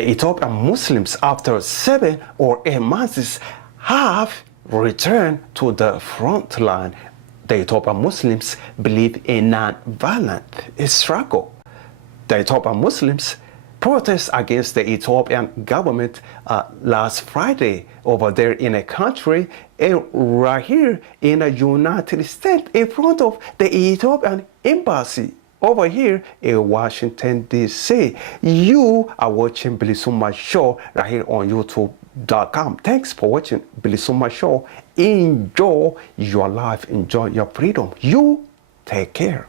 The Ethiopian Muslims, after 7 or 8 months, have returned to the front line. The Ethiopian Muslims believe in non-violent struggle. The Ethiopian Muslims protest against the Ethiopian government last Friday over there in a country, and right here in the United States in front of the Ethiopian embassy over here in Washington, D.C. You are watching Billy Suma Show right here on YouTube.com. Thanks for watching Billy Suma Show. Enjoy your life. Enjoy your freedom. You take care.